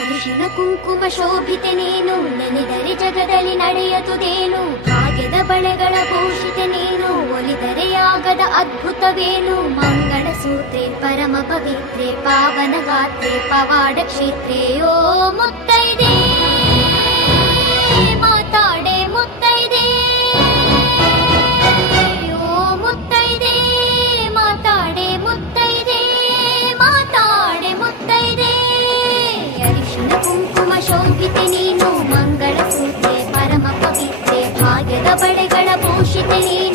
ಅರಿಶಿನ ಕುಂಕುಮ ಶೋಭಿತೆ ನೀನು, ನೆನೆದರೆ ಜಗದಲ್ಲಿ ನಡೆಯತುದೇನು. ಭಾಗ್ಯದ ಬಳೆಗಳ ಭೂಷಿತೆ ನೀನು, ಒಲಿದರೆ ಆಗದ ಅದ್ಭುತವೇನು. ಮಂಗಳ ಸೂತ್ರೆ ಪರಮ ಪವಿತ್ರೆ, ಪಾವನ ಗಾತ್ರೆ ಪವಾಡ ಕ್ಷೇತ್ರೆ. ಓ ಮುತ್ತೈದೆ ಮಾತಾಡೆ ಮುತ್ತೈದೆ, ಓ ಮುತ್ತೈದೆ ಮಾತಾಡೆ ಮುತ್ತೈದೆ, ಮಾತಾಡೆ ಮುತ್ತೈದೆ. ಅರಿಶಿನ ಕುಂಕುಮ ಶೋಭಿತೆ ನೀನು, ಮಂಗಳ ಸೂತ್ರೆ ಪರಮ ಪವಿತ್ರೆ, ಭಾಗ್ಯದ ಬಳೆಗಳ ಭೂಷಿತೆ ನೀನು.